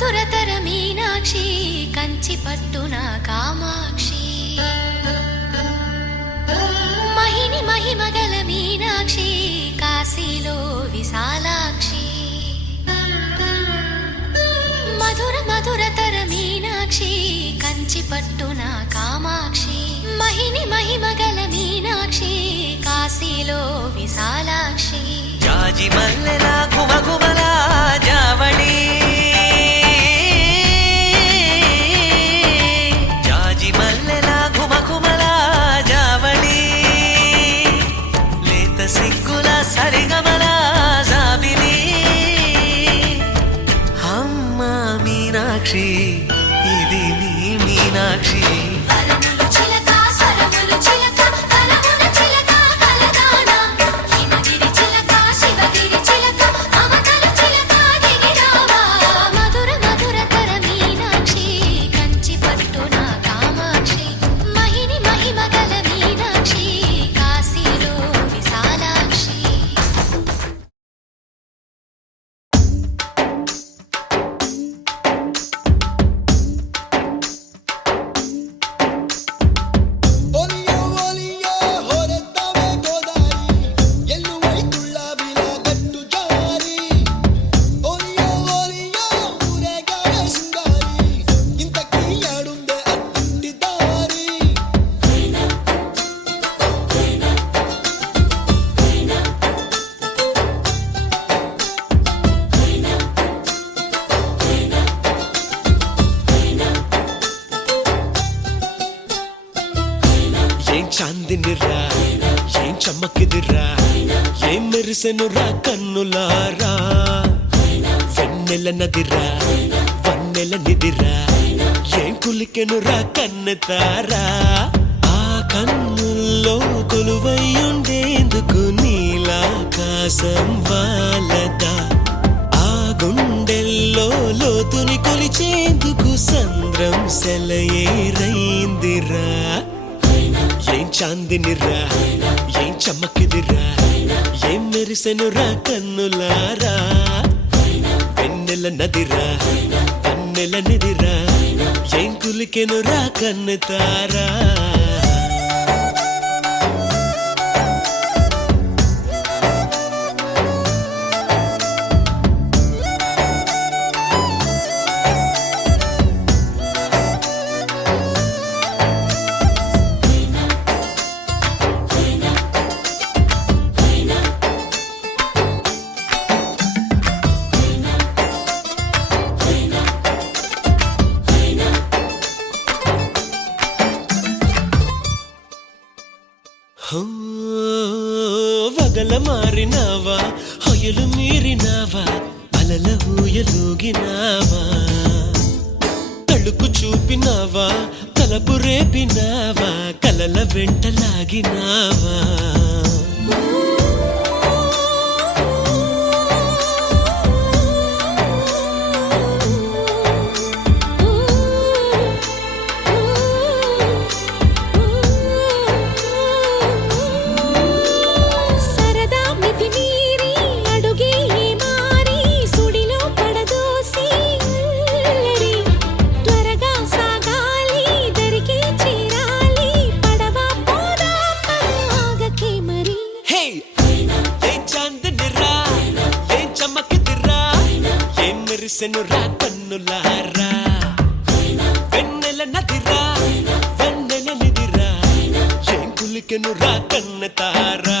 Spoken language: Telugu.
మధురతర మీనాక్షి కంచి పట్టున కామాక్షి మహిని మహిమగల మీనాక్షి కాశీలో విశాలాక్షి మధుర మధురతర మీనాక్షి కంచి పట్టున కామాక్షి మహిని మహిమగల మీనాక్షి కాశీలో విశాలాక్షి జాజి మల్లెల ఘుమఘుమల జావళి జాజి మల్లెల ఘుమఘుమల జావళి లేత సిగ్గుల సరిగమల జాబిలి అమ్మ మీనాక్షి ఇది నీ మీనాక్షి చాందినిరా ఏం చమ్మకిదిరా ఏం మెరిసెనురా కన్నులారా వెన్నెల నదిరా వన్నెల నిదిరా ఏం కులికెనురా కన్నెతారా ఆ కన్నుల్లో కొలువయ్యుండేందుకు నీలాకాశం వాలదా ఆ గుండెల్లో లోతుని కొలిచేందుకు సంద్రం సెలయేరైందిరా ఏం చాందినిరా ఏం చమ్మకిదిరా ఏం మెరిసెనురా కన్నులారా వెన్నెల నదిరా వన్నెల నిదిరా ఏం కులికెనురా కన్నెతారా వగల మారినావా హొయలు మీరినావా అలల ఊయలూగినావా తడుకు చూపినావా తలపు రేపినావా కలల వెంటలాగినావా మెరిసెనురా కన్నులారా వెన్నెల నదిరా వన్నెల నిదిరా ఏం కులికెనురా కన్నెతారా